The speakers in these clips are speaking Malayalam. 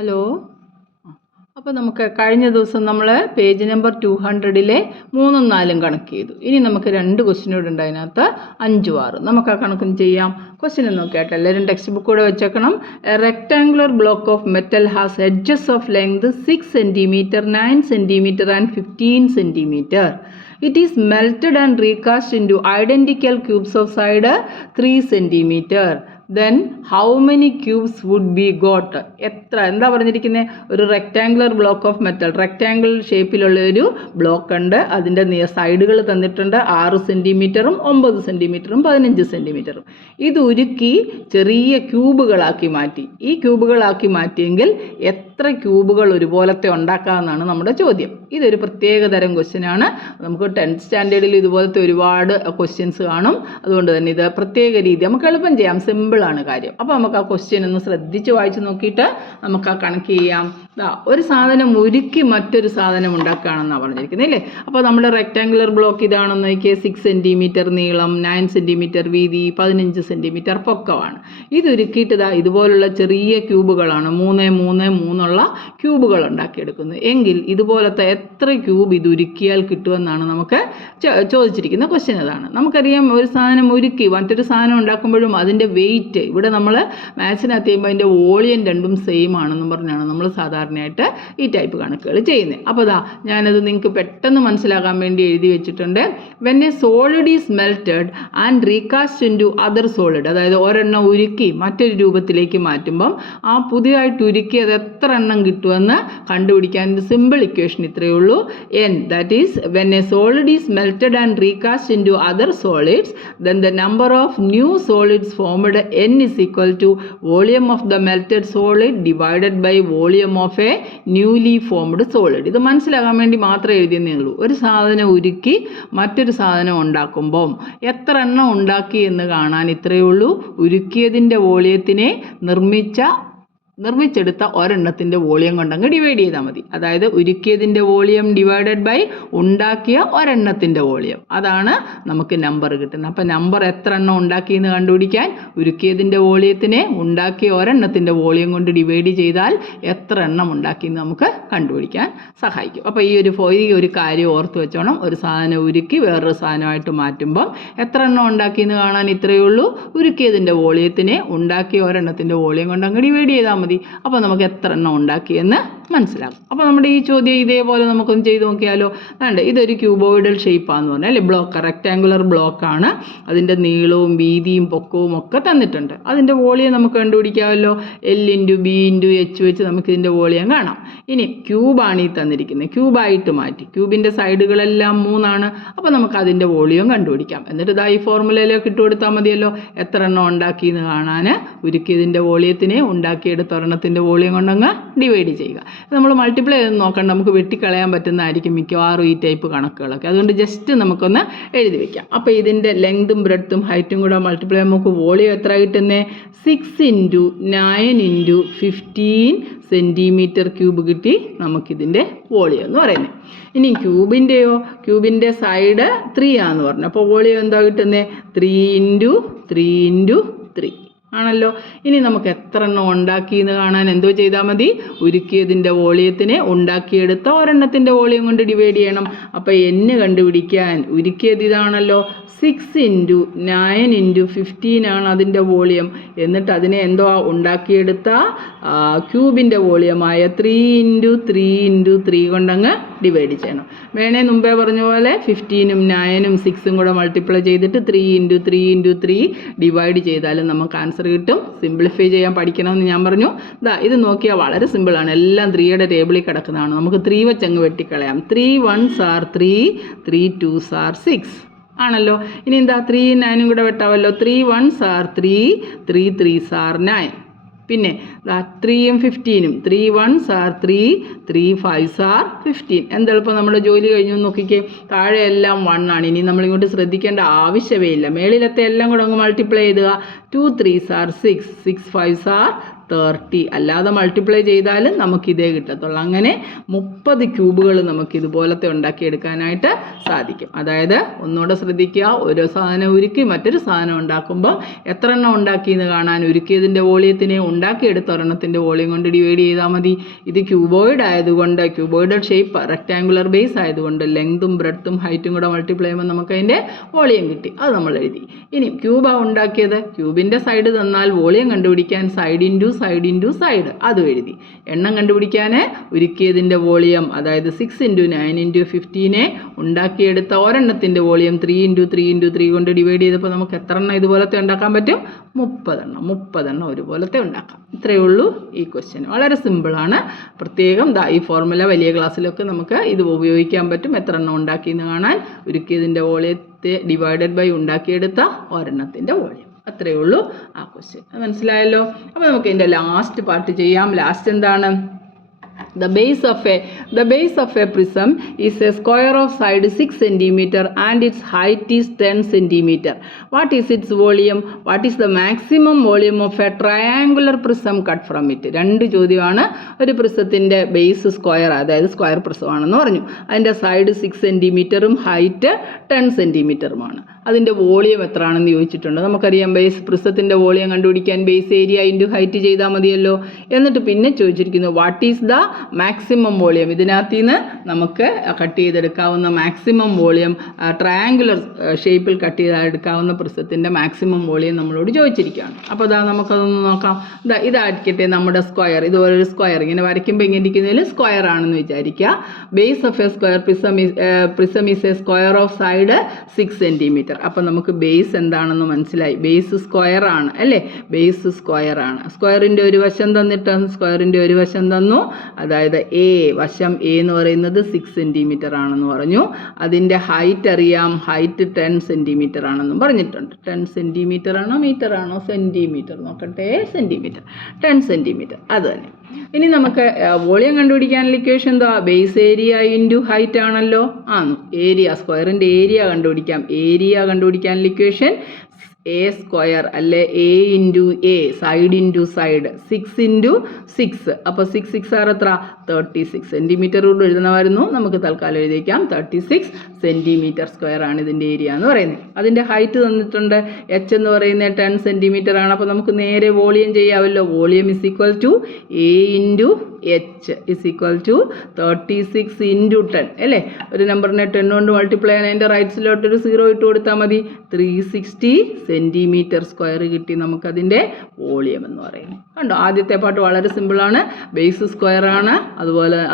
ഹലോ. അപ്പോൾ നമുക്ക് കഴിഞ്ഞ ദിവസം നമ്മൾ പേജ് നമ്പർ 200-ലെ 3ഉം 4ഉം കണക്ക് ചെയ്തു. ഇനി നമുക്ക് 2 ക്വസ്റ്റ്യൻ ഉണ്ട് അതിനകത്ത് 5ഉം 6ഉം. നമുക്ക് ആ കണക്കും ചെയ്യാം. ക്വസ്റ്റ്യൻ നോക്കിയാട്ടെ, എല്ലാവരും ടെക്സ്റ്റ് ബുക്ക് കൂടെ വെച്ചേക്കണം. A rectangular block of metal has edges of length 6 cm, 9 cm and 15 cm. It is melted and recast into identical cubes of side 3 cm. Then how many cubes would be got? എന്താ പറഞ്ഞിരിക്കുന്നത്? ഒരു rectangular block of metal, rectangle ഷേപ്പിലുള്ള ഒരു ബ്ലോക്ക് ഉണ്ട്. അതിൻ്റെ സൈഡുകൾ തന്നിട്ടുണ്ട് 6 സെൻറ്റിമീറ്ററും 9 സെൻറ്റിമീറ്ററും 15 സെൻറ്റിമീറ്ററും. ഇത് ഉരുക്കി ചെറിയ ക്യൂബുകളാക്കി മാറ്റി. ഈ ക്യൂബുകളാക്കി മാറ്റിയെങ്കിൽ എത്ര ക്യൂബുകൾ ഒരുപോലത്തെ ഉണ്ടാക്കാമെന്നാണ് നമ്മുടെ ചോദ്യം. ഇതൊരു പ്രത്യേക തരം ക്വസ്റ്റ്യനാണ്. നമുക്ക് 10th സ്റ്റാൻഡേർഡിൽ ഇതുപോലത്തെ ഒരുപാട് ക്വസ്റ്റ്യൻസ് കാണും. അതുകൊണ്ട് തന്നെ ഇത് പ്രത്യേക രീതി നമുക്ക് എളുപ്പം ചെയ്യാം, സിമ്പിളാണ് കാര്യം. അപ്പോൾ നമുക്ക് ആ ക്വസ്റ്റ്യൻ ഒന്ന് ശ്രദ്ധിച്ച് വായിച്ച് നോക്കിയിട്ട് നമുക്ക് ആ കണക്ക് ചെയ്യാം. ഒരു സാധനം ഉരുക്കി മറ്റൊരു സാധനം ഉണ്ടാക്കുകയാണെന്നാണ് പറഞ്ഞിരിക്കുന്നത് അല്ലേ. അപ്പോൾ നമ്മുടെ റെക്ടാങ്കുലർ ബ്ലോക്ക് ഇതാണെന്ന് നോക്കിയാൽ 6 സെൻറ്റിമീറ്റർ നീളം, 9 സെൻറ്റിമീറ്റർ വീതി, 15 സെൻറ്റിമീറ്റർ പൊക്കമാണ്. ഇതുരുക്കിയിട്ട് ഇതുപോലുള്ള ചെറിയ ക്യൂബുകളാണ് 3 3 3 ക്യൂബുകൾ ഉണ്ടാക്കിയെടുക്കുന്നത്. എങ്കിൽ ഇതുപോലത്തെ എത്ര ക്യൂബ് ഇത് ഉരുക്കിയാൽ കിട്ടുമെന്നാണ് നമുക്ക് ചോദിച്ചിരിക്കുന്ന ക്വസ്റ്റ്യൻ. അതാണ് നമുക്കറിയാം. ഒരു സാധനം ഉരുക്കി മറ്റൊരു സാധനം ഉണ്ടാക്കുമ്പോഴും അതിൻ്റെ വെയിറ്റ്, ഇവിടെ നമ്മൾ മാത്സിനകത്ത് ചെയ്യുമ്പോൾ അതിൻ്റെ വോളിയം രണ്ടും സെയിം ആണെന്ന് പറഞ്ഞാണ് നമ്മൾ സാധാരണയായിട്ട് ഈ ടൈപ്പ് കണക്കുകൾ ചെയ്യുന്നത്. അപ്പോൾ ഞാനത് നിങ്ങൾക്ക് പെട്ടെന്ന് മനസ്സിലാക്കാൻ വേണ്ടി എഴുതി വെച്ചിട്ടുണ്ട്. When a solid is melted and recast into other solid, അതായത് ഒരെണ്ണം ഉരുക്കി മറ്റൊരു രൂപത്തിലേക്ക് മാറ്റുമ്പം ആ പുതിയതായിട്ട് ഉരുക്കി അത് എത്ര എണ്ണം കിട്ടുമെന്ന് കണ്ടുപിടിക്കാൻ സിമ്പിൾ ഇക്വേഷൻ ഇത്രയേ ഉള്ളൂ. n, that is when a solid is melted and recast into other solids, then the number of new solids formed n is equal to volume of the melted solid divided by volume of a newly formed solid. ഇത് മനസ്സിലാക്കാൻ വേണ്ടി മാത്രമേ എഴുതിയെന്നേ ഉള്ളൂ. ഒരു സാധനം ഉരുക്കി മറ്റൊരു സാധനം ഉണ്ടാക്കുമ്പം എത്ര എണ്ണം ഉണ്ടാക്കി എന്ന് കാണാൻ ഇത്രയേ ഉള്ളൂ. ഉരുക്കിയതിൻ്റെ വോളിയത്തിനെ നിർമ്മിച്ചെടുത്ത ഒരെണ്ണത്തിൻ്റെ വോളിയം കൊണ്ടങ്ങ് ഡിവൈഡ് ചെയ്താൽ മതി. അതായത് ഉരുക്കിയതിൻ്റെ വോളിയം ഡിവൈഡഡ് ബൈ ഉണ്ടാക്കിയ ഒരെണ്ണത്തിൻ്റെ വോളിയം. അതാണ് നമുക്ക് നമ്പർ കിട്ടുന്നത്. അപ്പോൾ നമ്പർ എത്ര എണ്ണം ഉണ്ടാക്കിയെന്ന് കണ്ടുപിടിക്കാൻ ഉരുക്കിയതിൻ്റെ വോളിയത്തിനെ ഉണ്ടാക്കിയ ഒരെണ്ണത്തിൻ്റെ വോളിയം കൊണ്ട് ഡിവൈഡ് ചെയ്താൽ എത്ര എണ്ണം ഉണ്ടാക്കിയെന്ന് നമുക്ക് കണ്ടുപിടിക്കാൻ സഹായിക്കും. അപ്പോൾ ഈ ഒരു കാര്യം ഓർത്ത് വെച്ചോണം. ഒരു സാധനം ഉരുക്കി വേറൊരു സാധനമായിട്ട് മാറ്റുമ്പം എത്ര എണ്ണം ഉണ്ടാക്കിയെന്ന് കാണാൻ ഇത്രയേ ഉള്ളൂ. ഉരുക്കിയതിൻ്റെ വോളിയത്തിനെ ഉണ്ടാക്കിയ ഒരെണ്ണത്തിൻ്റെ വോളിയം കൊണ്ട് അങ്ങ് ഡിവൈഡ് ചെയ്താൽ മതി. അപ്പോൾ നമുക്ക് എത്ര എണ്ണം ഉണ്ടാക്കിയെന്ന് മനസ്സിലാകും. അപ്പോൾ നമ്മുടെ ഈ ചോദ്യം ഇതേപോലെ നമുക്കൊന്ന് ചെയ്ത് നോക്കിയാലോ. അതാണ്ട് ഇതൊരു ക്യൂബോയിഡൽ ഷേപ്പാന്ന് പറഞ്ഞാൽ അല്ലേ, ബ്ലോക്ക്, റെക്ടാങ്കുലർ ബ്ലോക്കാണ്. അതിൻ്റെ നീളവും വീതിയും പൊക്കവും ഒക്കെ തന്നിട്ടുണ്ട്. അതിൻ്റെ വോളിയം നമുക്ക് കണ്ടുപിടിക്കാമല്ലോ. L × B × H വെച്ച് നമുക്കിതിൻ്റെ വോളിയം കാണാം. ഇനി ക്യൂബാണ് ഈ തന്നിരിക്കുന്നത്. ക്യൂബായിട്ട് മാറ്റി. ക്യൂബിൻ്റെ സൈഡുകളെല്ലാം 3ആണ്. അപ്പോൾ നമുക്ക് അതിൻ്റെ വോളിയം കണ്ടുപിടിക്കാം. എന്നിട്ട് ഈ ഫോർമുലയിലേക്ക് ഇട്ട് കൊടുത്താൽ മതിയല്ലോ. എത്ര എണ്ണം ഉണ്ടാക്കിയെന്ന് കാണാൻ ഉരുക്കിയതിൻ്റെ വോളിയത്തിനെ ഉണ്ടാക്കിയെടുത്ത ഒരെണ്ണത്തിൻ്റെ വോളിയം കൊണ്ടങ്ങ് ഡിവൈഡ് ചെയ്യുക. നമ്മൾ മൾട്ടിപ്ലൈ ചെയ്ത് നോക്കണ്ട, നമുക്ക് വെട്ടിക്കളയാൻ പറ്റുന്നതായിരിക്കും മിക്കവാറും ഈ ടൈപ്പ് കണക്കുകളൊക്കെ. അതുകൊണ്ട് ജസ്റ്റ് നമുക്കൊന്ന് എഴുതി വെക്കാം. അപ്പോൾ ഇതിൻ്റെ ലെങ്തും ബ്രെഡ്ത്തും ഹൈറ്റും കൂടെ മൾട്ടിപ്ലൈ നമുക്ക് വോളിയം എത്ര കിട്ടുന്നത്? 6 × 9 × 15 സെൻറ്റിമീറ്റർ ക്യൂബ് കിട്ടി നമുക്കിതിൻ്റെ വോളിയം എന്ന് പറയുന്നത്. ഇനി ക്യൂബിൻ്റെ സൈഡ് 3 ആണെന്ന് പറഞ്ഞു. അപ്പോൾ വോളിയം എന്താ കിട്ടുന്നത്? 3 × 3 × 3 ആണല്ലോ. ഇനി നമുക്ക് എത്ര എണ്ണം ഉണ്ടാക്കിയെന്ന് കാണാൻ എന്തോ ചെയ്താൽ മതി? ഉരുക്കിയതിൻ്റെ വോളിയത്തിനെ ഉണ്ടാക്കിയെടുത്ത ഒരെണ്ണത്തിൻ്റെ വോളിയം കൊണ്ട് ഡിവൈഡ് ചെയ്യണം. അപ്പോൾ n കണ്ടുപിടിക്കാൻ ഉരുക്കിയത് ഇതാണല്ലോ, 6 × 9 × 15 ആണ് അതിൻ്റെ വോളിയം. എന്നിട്ട് അതിനെ എന്തോ ഉണ്ടാക്കിയെടുത്ത ക്യൂബിൻ്റെ വോളിയമായ 3 × 3 × 3 കൊണ്ടങ്ങ് ഡിവൈഡ് ചെയ്യണം. വേണേ മുമ്പേ പറഞ്ഞ പോലെ 15ഉം 9ഉം 6ഉം കൂടെ മൾട്ടിപ്ലൈ ചെയ്തിട്ട് 3 × 3 × 3 ഡിവൈഡ് ചെയ്താലും നമുക്ക് ആൻസർ കിട്ടും. സിംപ്ലിഫൈ ചെയ്യാൻ പഠിക്കണമെന്ന് ഞാൻ പറഞ്ഞു. ഇത് നോക്കിയാൽ വളരെ സിമ്പിളാണ്. എല്ലാം 3യുടെ ടേബിളിൽ കിടക്കുന്നതാണ്. നമുക്ക് 3 വെച്ചങ്ങ് വെട്ടിക്കളയാം. 3 1s are 3, 3 2s are 6 ആണല്ലോ. ഇനി 3 9ഉം കൂടെ വെട്ടാമല്ലോ. 3 1s are 3, 3 3s are 9. പിന്നെ 3ഉം 15ഉം 3 1s are 3, 3 5s are 15. എന്തെളുപ്പം നമ്മുടെ ജോലി കഴിഞ്ഞു നോക്കിക്കേ. താഴെ എല്ലാം 1 ആണ്. ഇനി നമ്മളിങ്ങോട്ട് ശ്രദ്ധിക്കേണ്ട ആവശ്യമേ ഇല്ല. മേളിലത്തെ എല്ലാം കൂടെ അങ്ങ് multiply ചെയ്തുക. 2 3s are 6, 6 5s are 30. അല്ലാതെ മൾട്ടിപ്ലൈ ചെയ്താലും നമുക്കിതേ കിട്ടത്തുള്ളൂ. അങ്ങനെ 30 ക്യൂബുകൾ നമുക്ക് ഇതുപോലത്തെ ഉണ്ടാക്കിയെടുക്കാനായിട്ട് സാധിക്കും. അതായത് ഒന്നുകൂടെ ശ്രദ്ധിക്കുക, ഓരോ സാധനം ഉരുക്കി മറ്റൊരു സാധനം ഉണ്ടാക്കുമ്പോൾ എത്ര എണ്ണം ഉണ്ടാക്കിയെന്ന് കാണാൻ ഉരുക്കിയതിൻ്റെ വോളിയത്തിനെ ഉണ്ടാക്കിയെടുത്ത ഒരെണ്ണത്തിൻ്റെ വോളിയം കൊണ്ട് ഡിവൈഡ് ചെയ്താൽ മതി. ഇത് ക്യൂബോയിഡ് ആയതുകൊണ്ട്, ക്യൂബോയിഡൽ ഷേപ്പ് റെക്ടാങ്കുലർ ബേസ് ആയതുകൊണ്ട് ലെങ്തും ബ്രെഡ്ത്തും ഹൈറ്റും കൂടെ മൾട്ടിപ്ലൈ ചെയ്യുമ്പോൾ നമുക്ക് അതിൻ്റെ വോളിയം കിട്ടി. അത് നമ്മൾ എഴുതി. ഇനി ക്യൂബാണ് ഉണ്ടാക്കിയത്, ക്യൂബിൻ്റെ സൈഡ് തന്നാൽ വോളിയം കണ്ടുപിടിക്കാൻ side into side into side അതും എഴുതി. എണ്ണം കണ്ടുപിടിക്കാൻ ഉരുക്കിയതിൻ്റെ വോളിയം, അതായത് 6 × 9 × 15 ഉണ്ടാക്കിയെടുത്ത ഒരെണ്ണത്തിൻ്റെ വോളിയം 3 × 3 × 3 കൊണ്ട് ഡിവൈഡ് ചെയ്തപ്പോൾ നമുക്ക് എത്ര എണ്ണം ഇതുപോലത്തെ ഉണ്ടാക്കാൻ പറ്റും? 30 എണ്ണം. 30 എണ്ണം ഒരുപോലത്തെ ഉണ്ടാക്കാം. ഇത്രയേ ഉള്ളൂ ഈ ക്വസ്റ്റ്യൻ. വളരെ സിമ്പിളാണ്. പ്രത്യേകം ഈ ഫോർമുല വലിയ ക്ലാസ്സിലൊക്കെ നമുക്ക് ഇത് ഉപയോഗിക്കാൻ പറ്റും. എത്ര എണ്ണം ഉണ്ടാക്കിയെന്ന് കാണാൻ ഉരുക്കിയതിൻ്റെ വോളിയത്തെ ഡിവൈഡഡ് ബൈ ഉണ്ടാക്കിയെടുത്ത ഒരെണ്ണത്തിൻ്റെ വോളിയം. അത്രയേ ഉള്ളൂ ആ ക്വസ്റ്റ്യൻ. മനസ്സിലായല്ലോ? അപ്പോൾ നമുക്ക് ഇതിൻ്റെ ലാസ്റ്റ് പാർട്ട് ചെയ്യാം. ലാസ്റ്റ് എന്താണ്? The base of a prism is a square of side 6 cm and its height is 10 cm. What is its volume? What is the maximum volume of a triangular prism cut from it? രണ്ട് ചോദ്യമാണ്. ഒരു പ്രിസത്തിൻ്റെ ബേസ് സ്ക്വയർ, അതായത് സ്ക്വയർ പ്രിസമാണെന്ന് പറഞ്ഞു. അതിൻ്റെ സൈഡ് 6 cm ഹൈറ്റ് 10 cm. അതിൻ്റെ വോളിയം എത്ര ആണെന്ന് ചോദിച്ചിട്ടുണ്ട്. നമുക്കറിയാം ബേസ് പ്രിസത്തിൻ്റെ വോളിയം കണ്ടുപിടിക്കാൻ ബേസ് ഏരിയ ഇൻറ്റു ഹൈറ്റ് ചെയ്താൽ മതിയല്ലോ. എന്നിട്ട് പിന്നെ ചോദിച്ചിരിക്കുന്നു what is the maximum volume. ഇതിനകത്ത് നിന്ന് നമുക്ക് കട്ട് ചെയ്തെടുക്കാവുന്ന മാക്സിമം വോളിയം, ട്രയാങ്കുലർ ഷേപ്പിൽ കട്ട് ചെയ്തെടുക്കാവുന്ന പ്രിസത്തിൻ്റെ മാക്സിമം വോളിയം നമ്മളോട് ചോദിച്ചിരിക്കുകയാണ്. അപ്പോൾ നമുക്കതൊന്ന് നോക്കാം. ഇതായിരിക്കട്ടെ നമ്മുടെ സ്ക്വയർ. ഇതുപോലൊരു സ്ക്വയർ ഇങ്ങനെ വരയ്ക്കുമ്പോൾ ഇങ്ങനെ ഇരിക്കുന്നതിൽ സ്ക്വയർ ആണെന്ന് വിചാരിക്കുക. Base of A square prism is A square of side 6 cm. അപ്പം നമുക്ക് ബേസ് എന്താണെന്ന് മനസ്സിലായി. ബേസ് സ്ക്വയർ ആണ് അല്ലേ? ബേസ് സ്ക്വയർ ആണ്. സ്ക്വയറിൻ്റെ ഒരു വശം തന്നിട്ട് സ്ക്വയറിൻ്റെ ഒരു വശം തന്നു. അതായത് വശം എ എന്ന് പറയുന്നത് 6 cm ആണെന്ന് പറഞ്ഞു. അതിൻ്റെ ഹൈറ്റ് അറിയാം, ഹൈറ്റ് 10 cm ആണെന്നും പറഞ്ഞിട്ടുണ്ട്. 10 cm ആണോ മീറ്റർ ആണോ? സെൻറ്റിമീറ്റർ നോക്കട്ടെ. സെൻറ്റിമീറ്റർ. 10 cm. അത് തന്നെ. ഇനി നമുക്ക് വോളിയം കണ്ടുപിടിക്കാനുള്ള ഇക്വേഷൻ എന്താ? ബേസ് ഏരിയ ഇൻറ്റു ഹൈറ്റ് ആണല്ലോ. ഏരിയ, സ്ക്വയറിൻ്റെ ഏരിയ കണ്ടുപിടിക്കാം. ഏരിയ കണ്ടുപിടിക്കാനുള്ള ഇക്വേഷൻ എ സ്ക്വയർ അല്ലെ A into A, side into side, 6 × 6. അപ്പോൾ 6 6 ആറ് എത്ര? 36 സെൻറ്റിമീറ്റർ കൊണ്ട് എഴുതണമായിരുന്നു. നമുക്ക് തൽക്കാലം എഴുതിക്കാം 36 cm² ആണ് ഇതിൻ്റെ ഏരിയ എന്ന് പറയുന്നത്. അതിൻ്റെ ഹൈറ്റ് തന്നിട്ടുണ്ട്. എച്ച് എന്ന് പറയുന്നത് 10 cm ആണ്. അപ്പോൾ നമുക്ക് നേരെ വോളിയം ചെയ്യാമല്ലോ. Volume is equal to A into H is equal to 36 × 10 അല്ലേ? ഒരു നമ്പറിനെ 10 കൊണ്ട് മൾട്ടിപ്ലൈ ചെയ്യാൻ അതിൻ്റെ റൈറ്റ്സിലോട്ടൊരു 0 ഇട്ട് കൊടുത്താൽ മതി. 360 cm² കിട്ടി നമുക്കതിൻ്റെ വോളിയം എന്ന് പറയുന്നത്. കണ്ടോ? ആദ്യത്തെ പാട്ട് വളരെ സിമ്പിളാണ്. ബേസ് സ്ക്വയർ ആണ്,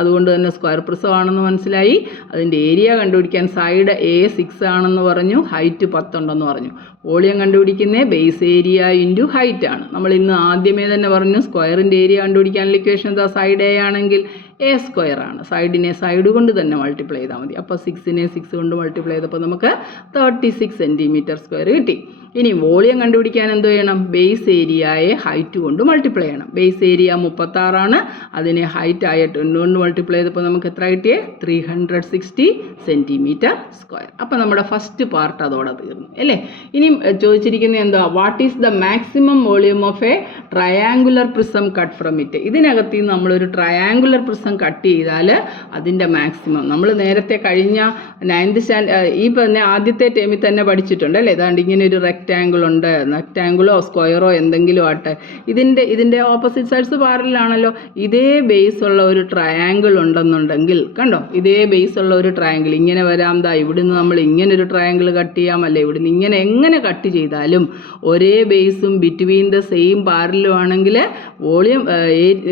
അതുകൊണ്ട് തന്നെ സ്ക്വയർ പ്രിസമാണെന്ന് മനസ്സിലായി. അതിൻ്റെ ഏരിയ കണ്ടുപിടിക്കാൻ സൈഡ് എ 6 ആണെന്ന് പറഞ്ഞു, ഹൈറ്റ് 10 ഉണ്ടെന്ന് പറഞ്ഞു. വോളിയം കണ്ടുപിടിക്കുന്നത് ബേസ് ഏരിയ ഇൻറ്റു ഹൈറ്റ് ആണ്. നമ്മൾ ഇന്ന് ആദ്യമേ തന്നെ പറഞ്ഞു സ്ക്വയറിൻ്റെ ഏരിയ കണ്ടുപിടിക്കാനുള്ള ഇക്വേഷൻ എന്താ? സൈഡ് എ ആണെങ്കിൽ എ സ്ക്വയർ ആണ്. സൈഡിനെ സൈഡ് കൊണ്ട് തന്നെ മൾട്ടിപ്ലൈ ചെയ്താൽ മതി. അപ്പോൾ 6നെ 6 കൊണ്ട് മൾട്ടിപ്ലൈ ചെയ്തപ്പോൾ നമുക്ക് 36 cm² കിട്ടി. ഇനി വോളിയം കണ്ടുപിടിക്കാൻ എന്ത് ചെയ്യണം? ബേസ് ഏരിയയെ ഹൈറ്റ് കൊണ്ട് മൾട്ടിപ്ലൈ ചെയ്യണം. ബേസ് ഏരിയ 36 ആണ്. അതിനെ ഹൈറ്റ് ആയ 10 കൊണ്ട് മൾട്ടിപ്ലൈ ചെയ്തപ്പോൾ നമുക്ക് എത്ര കിട്ടിയേ? 360 cm². അപ്പോൾ നമ്മുടെ ഫസ്റ്റ് പാർട്ട് അതോടെ തീർന്നു അല്ലേ? ഇനി ചോദിച്ചിരിക്കുന്നത് എന്താ? What is the maximum volume of A triangular prism cut from it. ഇതിനകത്ത് നിന്ന് നമ്മളൊരു ട്രയാങ്കുലർ പ്രിസം കട്ട് ചെയ്താൽ അതിൻ്റെ മാക്സിമം നമ്മൾ നേരത്തെ കഴിഞ്ഞ 9th സ്റ്റാൻഡേർഡ് ഈ പറഞ്ഞ ആദ്യത്തെ ടേമിൽ തന്നെ പഠിച്ചിട്ടുണ്ട് അല്ലേ? ഏതാണ്ട് ഇങ്ങനെ ഒരു റെക്റ്റാങ്കിൾ ഉണ്ട്. റെക്റ്റാങ്കിളോ സ്ക്വയറോ എന്തെങ്കിലും ആട്ടെ, ഇതിൻ്റെ ഓപ്പോസിറ്റ് സൈഡ്സ് പാരലാണല്ലോ. ഇതേ ബേസ് ഉള്ള ഒരു ട്രയാങ്കിൾ ഉണ്ടെന്നുണ്ടെങ്കിൽ കണ്ടോ, ഇതേ ബേസ് ഉള്ള ഒരു ട്രയാങ്കിൾ ഇങ്ങനെ വരാം. ഇവിടുന്ന് നമ്മൾ ഇങ്ങനെ ഒരു ട്രയാങ്കിൾ കട്ട് ചെയ്യാം അല്ലേ? ഇവിടുന്ന് ഇങ്ങനെ എങ്ങനെ കട്ട് ചെയ്താലും ഒരേ ബേസും ബിറ്റ്വീൻ ദ സെയിം പാരലും ആണെങ്കിൽ വോളിയം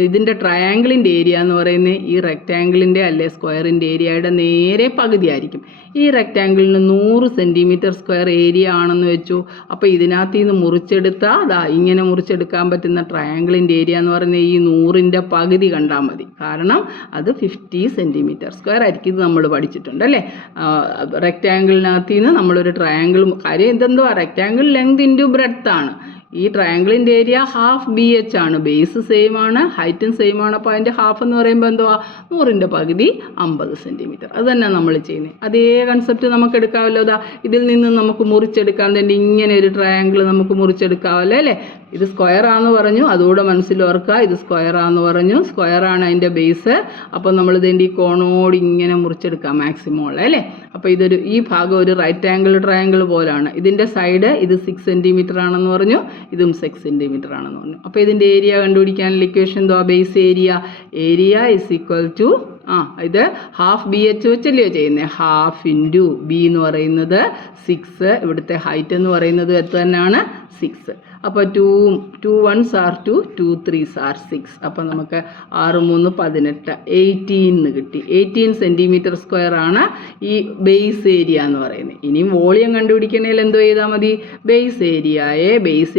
ഇതിൻ്റെ ട്രയാങ്കിളിൻ്റെ ഏരിയ എന്ന് പറയുന്നത് ഈ റെക്റ്റാങ്കിളിൻ്റെ അല്ലെ സ്ക്വയറിൻ്റെ ഏരിയയുടെ നേരെ പകുതി ആയിരിക്കും. ഈ റെക്റ്റാങ്കിളിന് 100 cm² ഏരിയ ആണെന്ന് വെച്ചു. അപ്പോൾ ഇതിനകത്ത് നിന്ന് മുറിച്ചെടുത്താൽ ഇങ്ങനെ മുറിച്ചെടുക്കാൻ പറ്റുന്ന ട്രയാങ്കിളിൻ്റെ ഏരിയ എന്ന് പറയുന്നത് ഈ 100ൻ്റെ പകുതി കണ്ടാൽ മതി. കാരണം അത് 50 cm² ആയിരിക്കും. ഇത് നമ്മൾ പഠിച്ചിട്ടുണ്ട് അല്ലേ? റെക്റ്റാങ്കിളിനകത്ത് നിന്ന് നമ്മളൊരു ട്രയാങ്കിൾ, കാര്യം ഇതെന്തുവാ? റെക്റ്റാങ്കിൾ ലെങ്ത് ഇൻറ്റു ബ്രെഡ്ത്ത് ആണ്. ഈ ട്രയാങ്കിളിൻ്റെ ഏരിയ ½ BH ആണ്. ബേസ് സെയിം ആണ്, ഹൈറ്റും സെയിം ആണ്. അപ്പോൾ അതിൻ്റെ ഹാഫ് എന്ന് പറയുമ്പോൾ എന്തുവാ? 100ൻ്റെ പകുതി 50 cm. അത് തന്നെ നമ്മൾ ചെയ്യുന്നത്. അതേ കൺസെപ്റ്റ് നമുക്ക് എടുക്കാമല്ലോ. ഇതിൽ നിന്ന് നമുക്ക് മുറിച്ചെടുക്കാൻ തന്നെ ഇങ്ങനെ ഒരു ട്രയാങ്കിൾ നമുക്ക് മുറിച്ചെടുക്കാമല്ലോ അല്ലേ? ഇത് സ്ക്വയർ ആണെന്ന് പറഞ്ഞു, അതുകൂടെ മനസ്സിൽ ഓർക്കുക. ഇത് സ്ക്വയർ ആണെന്ന് പറഞ്ഞു, സ്ക്വയർ ആണ് അതിൻ്റെ ബേസ്. അപ്പം നമ്മൾ ഇതിൻ്റെ ഈ കോണോട് ഇങ്ങനെ മുറിച്ചെടുക്കാം മാക്സിമം ഉള്ള അല്ലേ. അപ്പോൾ ഈ ഭാഗം ഒരു റൈറ്റ് ആംഗിൾ ട്രയാങ്കിൾ പോലാണ്. ഇതിൻ്റെ സൈഡ് ഇത് 6 സെൻറ്റിമീറ്റർ ആണെന്ന് പറഞ്ഞു, ഇതും 6 സെൻറ്റിമീറ്റർ ആണെന്ന് പറഞ്ഞു. അപ്പോൾ ഇതിൻ്റെ ഏരിയ കണ്ടുപിടിക്കാനുള്ള ഇക്വേഷൻ എന്തോ base area is equal to ഇത് ഹാഫ് ബി എച്ച് വെച്ചല്ലയോ ചെയ്യുന്നത്, ഹാഫ് ഇൻറ്റു ബി എന്ന് പറയുന്നത് 6, ഇവിടുത്തെ ഹൈറ്റ് എന്ന് പറയുന്നത് എത്ര തന്നെയാണ് 6. അപ്പോൾ 2 1s are 2, 2 3s are 6. അപ്പോൾ നമുക്ക് 6 3 18 18 കിട്ടി. 18 സെൻറ്റിമീറ്റർ സ്ക്വയർ ആണ് ഈ ബേസ് ഏരിയ എന്ന് പറയുന്നത്. ഇനിയും വോളിയം കണ്ടുപിടിക്കണമെങ്കിൽ എന്തോ ചെയ്താൽ മതി, ബേസ്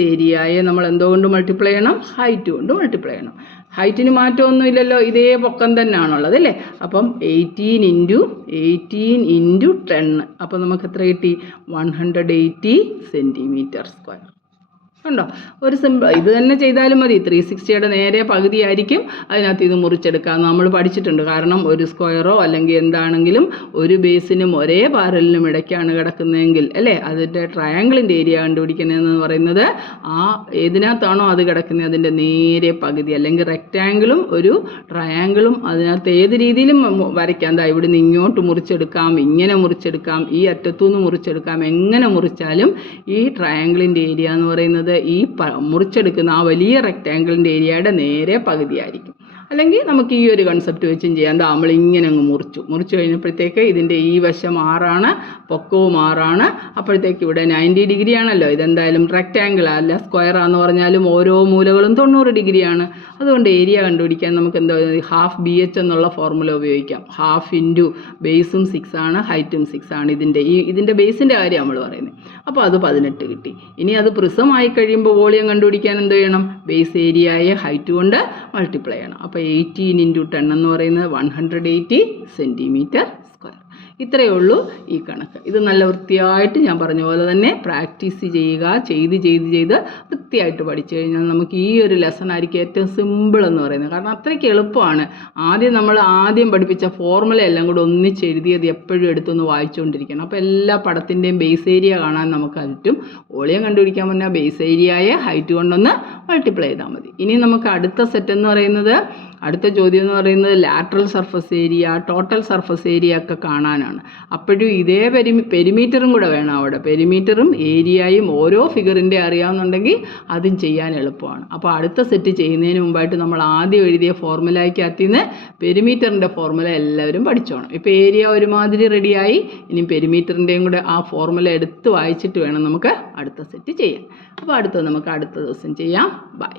ഏരിയയെ നമ്മൾ എന്തുകൊണ്ട് മൾട്ടിപ്ലൈ ചെയ്യണം, ഹൈറ്റ് കൊണ്ട് മൾട്ടിപ്ലൈ ചെയ്യണം. ഹൈറ്റിന് മാറ്റമൊന്നുമില്ലല്ലോ, ഇതേ പൊക്കം തന്നെയാണുള്ളത് അല്ലേ. അപ്പം 18 ഇൻറ്റു 10. അപ്പോൾ നമുക്ക് എത്ര കിട്ടി, 180 സെൻറ്റിമീറ്റർ സ്ക്വയർ. ഉണ്ടോ? ഒരു സിമ്പിൾ ഇത് തന്നെ ചെയ്താലും മതി. 360യുടെ നേരെ പകുതിയായിരിക്കും. അതിനകത്ത് ഇത് മുറിച്ചെടുക്കാം, നമ്മൾ പഠിച്ചിട്ടുണ്ട്. കാരണം ഒരു സ്ക്വയറോ അല്ലെങ്കിൽ എന്താണെങ്കിലും ഒരു ബേസിനും ഒരേ പാരലിനും ഇടയ്ക്കാണ് കിടക്കുന്നതെങ്കിൽ അല്ലേ, അതിൻ്റെ ട്രയാങ്കിളിൻ്റെ ഏരിയ കണ്ടുപിടിക്കുന്നതെന്ന് പറയുന്നത് ഏതിനകത്താണോ അത് കിടക്കുന്നത് അതിൻ്റെ നേരെ പകുതി. അല്ലെങ്കിൽ റെക്റ്റാങ്കിളും ഒരു ട്രയാങ്കിളും അതിനകത്ത് ഏത് രീതിയിലും വരയ്ക്കാം. എന്താ ഇവിടുന്ന് ഇങ്ങോട്ട് മുറിച്ചെടുക്കാം, ഇങ്ങനെ മുറിച്ചെടുക്കാം, ഈ അറ്റത്തുനിന്ന് മുറിച്ചെടുക്കാം. എങ്ങനെ മുറിച്ചാലും ഈ ട്രയാങ്കിളിൻ്റെ ഏരിയ എന്ന് പറയുന്നത് ഈ മുറിച്ചെടുക്കുന്ന ആ വലിയ റെക്റ്റാങ്കിളിൻ്റെ ഏരിയയുടെ നേരെ പകുതിയായിരിക്കും. അല്ലെങ്കിൽ നമുക്ക് ഈ ഒരു കൺസെപ്റ്റ് വെച്ചും ചെയ്യാം. എന്താ നമ്മൾ ഇങ്ങനെ അങ്ങ് മുറിച്ചു കഴിഞ്ഞപ്പോഴത്തേക്ക് ഇതിൻ്റെ ഈ വശം 6 പൊക്കവും 6. അപ്പോഴത്തേക്ക് ഇവിടെ 90 ഡിഗ്രി ആണല്ലോ. ഇതെന്തായാലും റെക്റ്റാങ്കിൾ അല്ല, സ്ക്വയർ ആണെന്ന് പറഞ്ഞാലും ഓരോ മൂലകളും 90 ഡിഗ്രിയാണ്. അതുകൊണ്ട് ഏരിയ കണ്ടുപിടിക്കാൻ നമുക്ക് എന്താ ഹാഫ് ബി എച്ച് എന്നുള്ള ഫോർമുല ഉപയോഗിക്കാം. ഹാഫ് ഇൻറ്റു ബേസും 6 ആണ്, ഹൈറ്റും 6 ആണ്. ഇതിൻ്റെ ബേസിൻ്റെ കാര്യം നമ്മൾ പറയുന്നത്. അപ്പോൾ അത് 18 കിട്ടി. ഇനി അത് പ്രിസമായി കഴിയുമ്പോൾ വോളിയം കണ്ടുപിടിക്കാൻ എന്ത് ചെയ്യണം, ബേസ് ഏരിയയെ ഹൈറ്റ് കൊണ്ട് മൾട്ടിപ്ലൈ ചെയ്യണം. അപ്പോൾ 18 ഇൻറ്റു 10 എന്ന് പറയുന്നത് 180 സെൻറ്റിമീറ്റർ സ്ക്വയർ. ഇത്രയേ ഉള്ളൂ ഈ കണക്ക്. ഇത് നല്ല വൃത്തിയായിട്ട് ഞാൻ പറഞ്ഞ പോലെ തന്നെ പ്രാക്ടീസ് ചെയ്യുക. ചെയ്ത് വൃത്തിയായിട്ട് പഠിച്ചു കഴിഞ്ഞാൽ നമുക്ക് ഈ ഒരു ലെസൺ ആയിരിക്കും ഏറ്റവും സിമ്പിൾ എന്ന് പറയുന്നത്. കാരണം അത്രയ്ക്ക് എളുപ്പമാണ്. നമ്മൾ ആദ്യം പഠിപ്പിച്ച ഫോർമുല എല്ലാം കൂടെ ഒന്നിച്ചെഴുതിയത് എപ്പോഴും എടുത്തൊന്ന് വായിച്ചുകൊണ്ടിരിക്കണം. അപ്പോൾ എല്ലാ പടത്തിൻ്റെയും ബേസ് ഏരിയ കാണാൻ നമുക്ക് പറ്റും. വോളിയം കണ്ടുപിടിക്കാൻ പറഞ്ഞാൽ ബേസ് ഏരിയയെ ഹൈറ്റ് കൊണ്ടൊന്ന് മൾട്ടിപ്ലൈ ചെയ്താൽ മതി. ഇനി നമുക്ക് അടുത്ത സെറ്റ് എന്ന് പറയുന്നത്, അടുത്ത ചോദ്യം എന്ന് പറയുന്നത് lateral surface area, total surface area ഒക്കെ കാണാനാണ്. അപ്പോഴും ഇതേ പെരിമീറ്ററും കൂടെ വേണം അവിടെ. പെരിമീറ്ററും ഏരിയയും ഓരോ ഫിഗറിൻ്റെ അറിയാവുന്നുണ്ടെങ്കിൽ അതും ചെയ്യാൻ എളുപ്പമാണ്. അപ്പോൾ അടുത്ത സെറ്റ് ചെയ്യുന്നതിന് മുമ്പായിട്ട് നമ്മൾ ആദ്യം എഴുതിയ ഫോർമുലയ്ക്കകത്ത് നിന്ന് പെരിമീറ്ററിൻ്റെ ഫോർമുല എല്ലാവരും പഠിച്ചോണം. ഇപ്പോൾ ഏരിയ ഒരുമാതിരി റെഡിയായി. ഇനി പെരിമീറ്ററിൻ്റെയും കൂടെ ആ ഫോർമുല എടുത്ത് വായിച്ചിട്ട് വേണം നമുക്ക് അടുത്ത സെറ്റ് ചെയ്യാൻ. അപ്പോൾ നമുക്ക് അടുത്ത ദിവസം ചെയ്യാം. ബൈ.